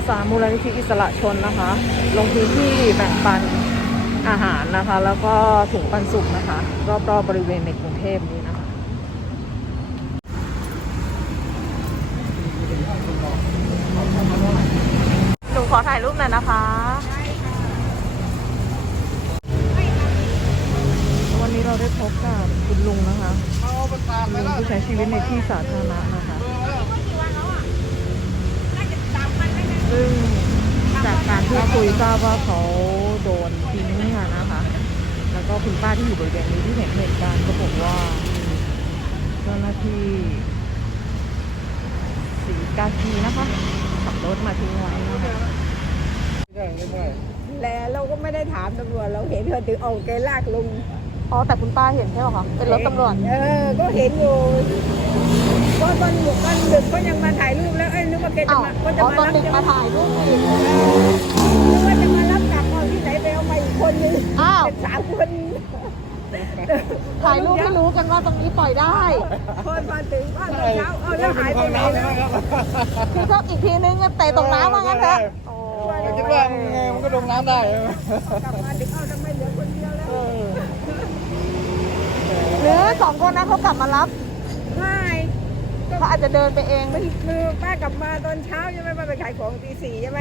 อาสามูลนิธิอิสระชนนะคะ ลงพื้นที่แบ่งปันอาหารนะคะ แล้วก็ถุงปันสุกนะคะ รอบๆบบริเวณในกรุงเทพนี้นะคะ หนูขอถ่ายรูปหน่อยนะคะ วันนี้เราได้พบกับคุณลุงนะคะคุณลุงที่ใช้ชีวิตในที่สาธารณะนะคะ ซึ่งจากการพูดคุยทราบว่าเขาโดนทิ้งค่ะนะคะ แล้วก็คุณป้าที่อยู่บริเวณนี้ที่เห็นเหตุการณ์ก็บอกว่าเจ้าหน้าที่สีกากีนะคะขับรถมาทิ้งไว้นะคะแล้วเราก็ไม่ได้ถามตำรวจเราเห็นเธอถึงเอาแกลากลงอ๋อแต่คุณป้าเห็นใช่ไหมคะเป็นรถตำรวจ เออ ก็เห็นอยู่ก็ ตอนตอนดึกก็ยังมาถ่ายรูปแล้วเอ้ยนึกว่าแกจะอ้าวมาก็จะอ๋อมาตอนรับดึกมาถ่ายรูปอีก นึกว่าจะมารับกลับเอาที่ไหนไปเอามาอีกคนนึงอ้าว เป็นสามคนถ่ายรูปให้รู้กันว่าตรงนี้ปล่อยได้ พอมาถึงบ้านตอนเช้าเอาแล้วหายไปไหนแล้ว คือก็อีกทีนึงเตะตกน้ำว่างั้นเถอะโอ้คิดว่าไงมันก็ลงน้ำได้ กลับมาถึงเอาทำไมเหลือคนเดียวแล้ว หรือสองคนนั้นเขากลับมารับไม่ เขาอาจจะเดินไปเองมันคือป้ากลับมาตอนเช้าใช่ไหมป้าไปขายของตีสี่ใช่ไหม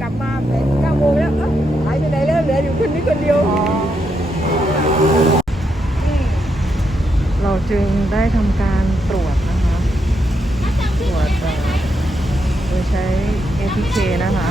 กลับมาเป็นเก้าโมงแล้วเอ้าหายไปไหนแล้วเหลืออยู่คนนี้คนเดียว เราจึงได้ทำการตรวจนะคะ ตรวจเอ่อโดยใช้ ATK นะคะ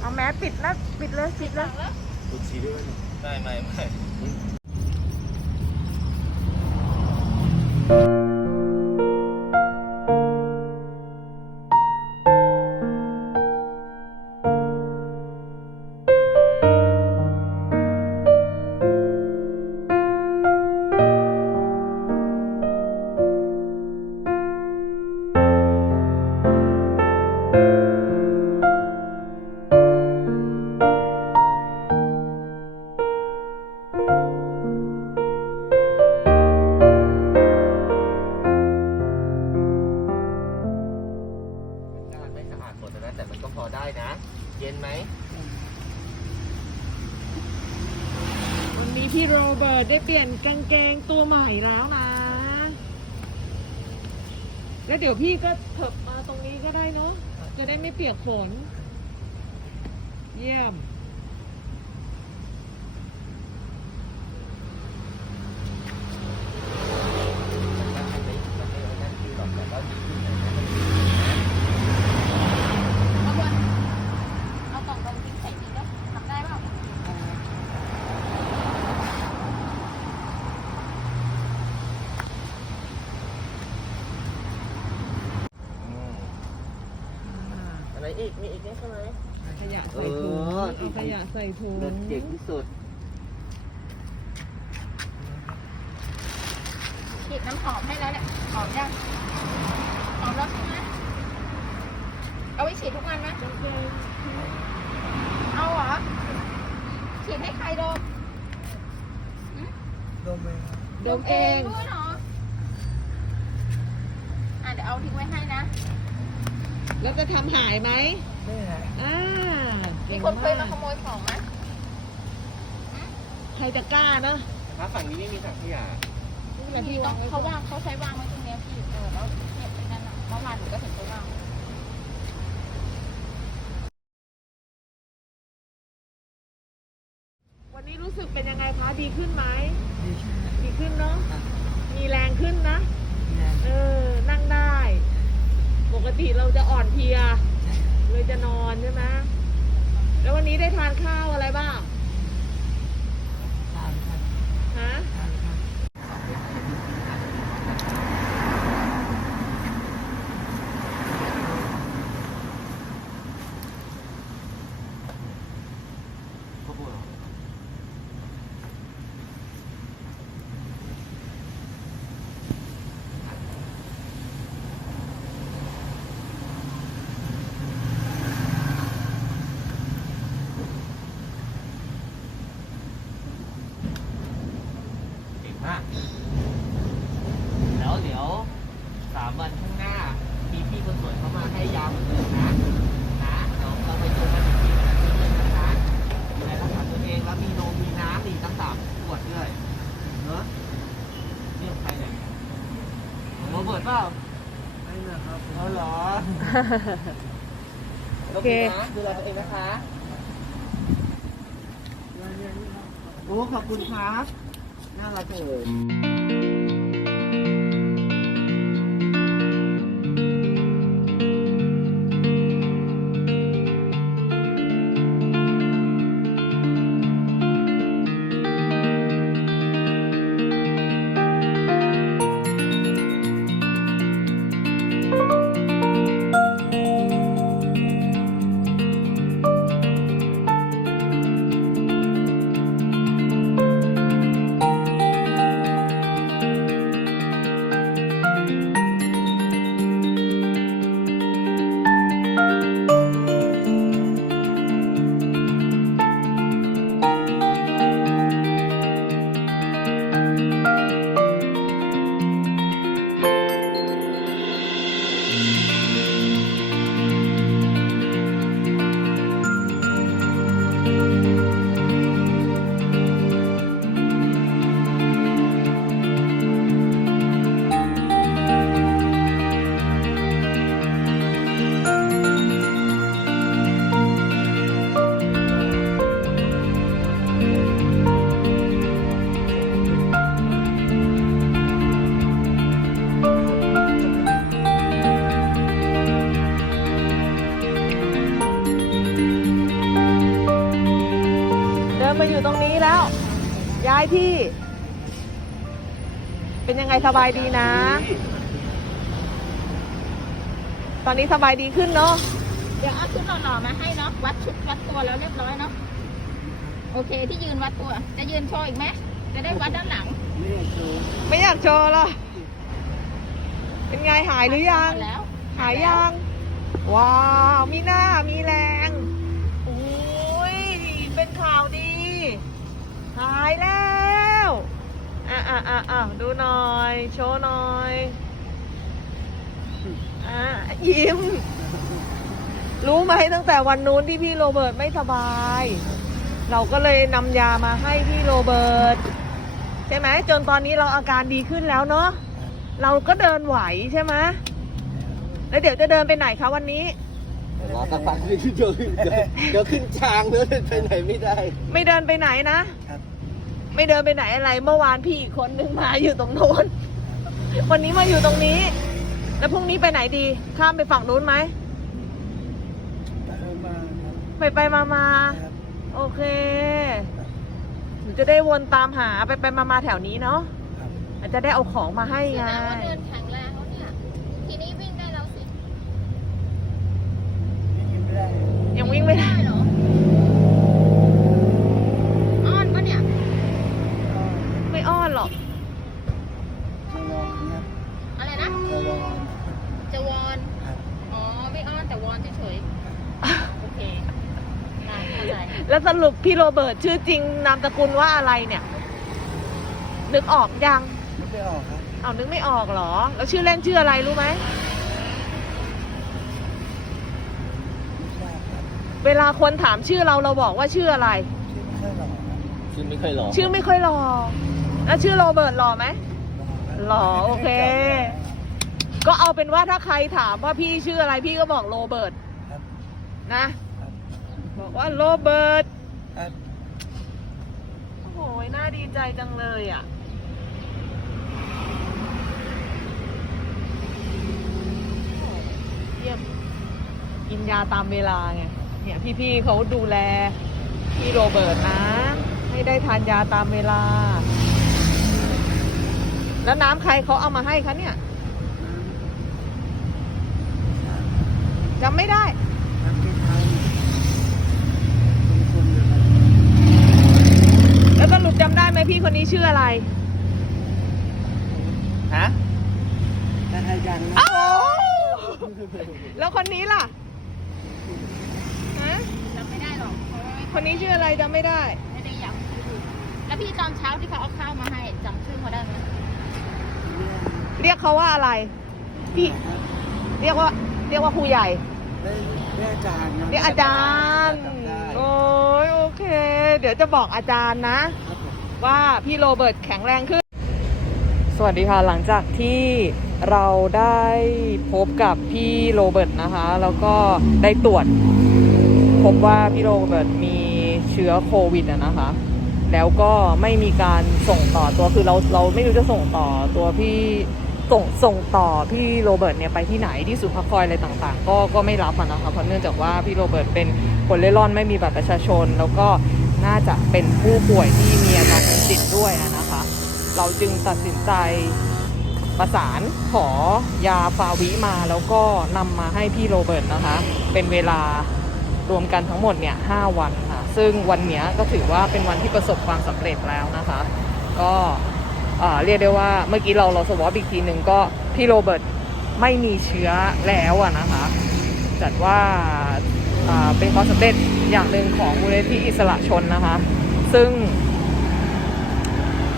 เอาแมสปิด แล้วปิดเลยปิดเลยไม่ไม่ไม่ไม่ เปลี่ยนกางเกงตัวใหม่แล้วนะ แล้วเดี๋ยวพี่ก็เถิบมาตรงนี้ก็ได้เนาะ จะได้ไม่เปียกฝน เยี่ยม มันไม่มันไม่นั่นคือหรอกแต่ว่าดีขึ้นนะ เอากล่องดมทิ้งใส่นี้ก็ทำได้เปล่า อะไรอีก มีอีกนี่ใช่ไหมขยะใส่ถุงเออเอาขยะใส่ถุงเลือดเก่งที่สุดฉีดน้ำหอมให้แล้วเนี่ยหอมยังหอมแล้วใช่ไหมเอาไว้ฉีดทุกวันไหมเอาเหรอ ฉีดให้ใครดมดมเองด้วยเหรอ อะเดี๋ยวเอาทิ้งไว้ให้นะ แล้วจะทำหายไหมอ่ามีเก่งคนเคยมาากขโมยของไหมใครจะกล้าเนอะถ้าฝั่งนี้ไม่มีถังขยะแต่พี่พี่ต้วาองงไว้เขาวางเขาใช้วางไว้ตรงเนี้ยพี่เออแล้วเนี่ยไปนั่นน่ะเมื่อวานหนูก็เห็นเขาวาง วันนี้รู้สึกเป็นยังไงคะดีขึ้นไหมดีขึ้นเนาะมีแรงขึ้นนะ เออนั่งได้ ปกติเราจะอ่อนเพลียเลยจะนอนใช่ไหมแล้ววันนี้ได้ทานข้าวอะไรบ้าง เปล่าไม่นะครับเอาเหรอ โอเคนะดูแลตัวเองนะคะโอ้ขอบคุณครับน่ารักจังเลย ตรงนี้แล้ว ย้ายที่ เป็นยังไงสบายดีนะ ตอนนี้สบายดีขึ้นเนาะเดี๋ยวเอาชุดหล่อๆมาให้เนาะวัดชุดวัดตัวแล้วเรียบร้อยเนาะโอเคที่ยืนวัดตัว จะยืนโชว์อีกไหมจะได้วัดด้านหลัง ไม่อยากโชว์หรอเป็นไงหายหรือยังหมดแล้วหายยัง ว้าว มีหน้า มีแรงโอ้ย เป็นข่าวดี หายแล้วอะอะอะอะดูหน่อย โชว์หน่อยอะยิ้ม รู้ไหมตั้งแต่วันนู้นที่พี่โรเบิร์ตไม่สบาย เราก็เลยนำยามาให้พี่โรเบิร์ตใช่ไหมจนตอนนี้เราอาการดีขึ้นแล้วเนาะเราก็เดินไหวใช่ไหมแล้วเดี๋ยวจะเดินไปไหนคะวันนี้เดี๋ยวรอสักพักนึงเดี๋ยวเดี๋ยวเดี๋ยวขึ้นช้างแล้วไปไหนไม่ได้ ไม่เดินไปไหนนะ ไม่เดินไปไหนอะไร เมื่อวานพี่อีกคนนึงมาอยู่ตรงโน้น วันนี้มาอยู่ตรงนี้ แล้วพรุ่งนี้ไปไหนดี ข้ามไปฝั่งนู้นไหมไปไปมามาโอเคหนูจะได้วนตามหาไปไปมามาแถวนี้เนาะอาจจะได้เอาของมาให้แสไงดงว่าเดินแข็งแรงแล้วเนี่ย ทีนี้วิ่งได้แล้วสิ ยังวิ่งไม่ได้ แล้วสรุปพี่โรเบิร์ตชื่อจริงนามสกุลว่าอะไรเนี่ย นึกออกยังไม่ออกครับเอานึกไม่ออกเหรอ แล้วชื่อเล่นชื่ออะไรรู้ไหมเวลาคนถามชื่อเราเราบอกว่าชื่ออะไร ชื่อไม่เคยหลอกชื่อไม่ค่อยหล่อแล้วชื่อโรเบิร์ตหล่อไหมหล่อโอเค ก็เอาเป็นว่าถ้าใครถามว่าพี่ชื่ออะไรพี่ก็บอกโรเบิร์ตนะ บอกว่าโรเบิร์ตโอ้โหน่าดีใจจังเลยอะ เยี่ยมกินยาตามเวลาไง เนี่ยพี่ๆเขาดูแล พี่โรเบิร์ตนะ ให้ได้ทานยาตามเวลา แล้วน้ำใครเขาเอามาให้คะเนี่ยจำไม่ได้ แล้ว สรุปจำได้ไหมพี่คนนี้ชื่ออะไร ฮะอ้าวแล้วคนนี้ล่ะ ฮะ จำไม่ได้หรอก เพราะว่าคนนี้ชื่ออะไรจำไม่ได้ ไม่ได้ย้ำแล้วพี่ตอนเช้าที่เขาเอาข้าวมาให้จำชื่อเขาได้ไหมเรียกเขาว่าอะไร พี่ เรียกว่า เรียกว่าครูใหญ่เรียกอาจารย์โอ้ยโอ เค เดี๋ยวจะบอกอาจารย์นะ ว่าพี่โรเบิร์ตแข็งแรงขึ้น สวัสดีค่ะ หลังจากที่เราได้พบกับพี่โรเบิร์ตนะคะ แล้วก็ได้ตรวจ พบว่าพี่โรเบิร์ตมีเชื้อโควิดนะคะ แล้วก็ไม่มีการส่งต่อตัวคือเราเราไม่รู้จะส่งต่อตัวพี่ส่งส่งต่อพี่โรเบิร์ตเนี่ยไปที่ไหนที่ศูนย์พักคอยอะไรต่างๆ ก็ก็ไม่รับนะคะเพราะเนื่องจากว่าพี่โรเบิร์ตเป็น คนเล่ร่อนไม่มีบัตรประชาชน แล้วก็น่าจะเป็นผู้ป่วยที่มีอาการทางจิตด้วยนะคะ เราจึงตัดสินใจประสานขอยาฟาวิมาแล้วก็นำมาให้พี่โรเบิร์ตนะคะ เป็นเวลารวมกันทั้งหมดเนี่ยห้าวันค่ะ ซึ่งวันเนี้ยก็ถือว่าเป็นวันที่ประสบความสำเร็จแล้วนะคะ ก็เรียกได้ว่าเมื่อกี้เราเราสวอปอีกทีหนึ่งก็พี่โรเบิร์ตไม่มีเชื้อแล้วอะนะคะ จัดว่า เป็นความสำเร็จอย่างหนึ่งของมูลนิธิอิสระชนนะคะ ซึ่ง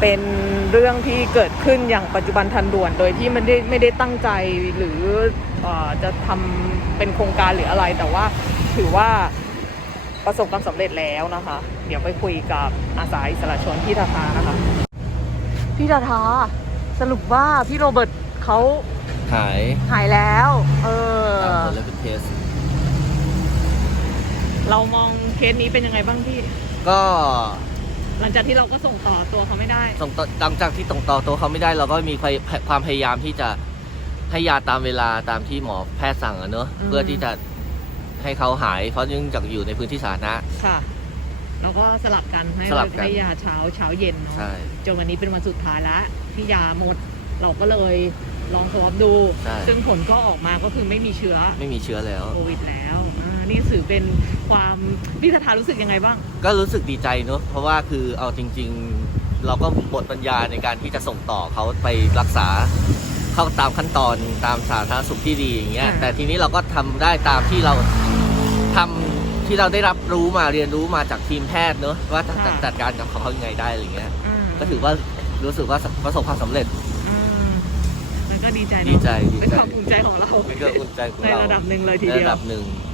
เป็นเรื่องที่เกิดขึ้นอย่างปัจจุบันทันด่วน โดยที่มันได้ไม่ได้ตั้งใจหรือเออจะทำเป็นโครงการหรืออะไร แต่ว่าถือว่าประสบความสำเร็จแล้วนะคะ เดี๋ยวไปคุยกับอาสาอิสระชนพี่ทาทานะคะ พี่ทาทาสรุปว่าพี่โรเบิร์ตเขาหายหายแล้ว เออตามผลและเป็นเทส เรามองเคสนี้เป็นยังไงบ้างพี่ ก็หลังจากที่เราก็ส่งต่อตัวเขาไม่ได้ ส่งต่อหลังจากที่ส่งต่อตัวเขาไม่ได้ เราก็มีความความพยายามที่จะให้ยาตามเวลาตามที่หมอแพทย์สั่งอะเนอะอืม เพื่อที่จะให้เขาหายเพราะเนื่องจากอยู่ในพื้นที่สาธารณะ ค่ะ แล้วก็สลับกันให้สลับกัน ให้ยาเช้าเช้าเย็นเนาะใช่จนวันนี้เป็นวันสุดท้ายแล้วที่ยาหมด เราก็เลยลองสวอปดู ใช่ซึ่งผลก็ออกมาก็คือไม่มีเชื้อไม่มีเชื้อแล้ว โควิดแล้วอ่า นี่ถือเป็นความพี่ทาทารู้สึกยังไงบ้าง ก็รู้สึกดีใจเนอะเพราะว่าคือเอาจริง ๆ เราก็หมดปัญญาในการที่จะส่งต่อเขาไปรักษาเข้าตามขั้นตอนตามสาธารณสุขที่ดีอย่างเงี้ยอ่าแต่ทีนี้เราก็ทำได้ตามที่เราทำที่เราได้รับรู้มาเรียนรู้มาจากทีมแพทย์เนอะว่าจะจัดจัดการกับเขาเขายังไงได้อะไรเงี้ยอ่าก็ถือว่ารู้สึกว่าประสบความสำเร็จอ่ามันก็ดีใจเนอะดีใจดีใจ เป็นความภูมิใจของเรา เป็นเรื่องอุ่นใจของในเราระดับหนึ่งเลยทีในเดียวระดับหนึ่งอ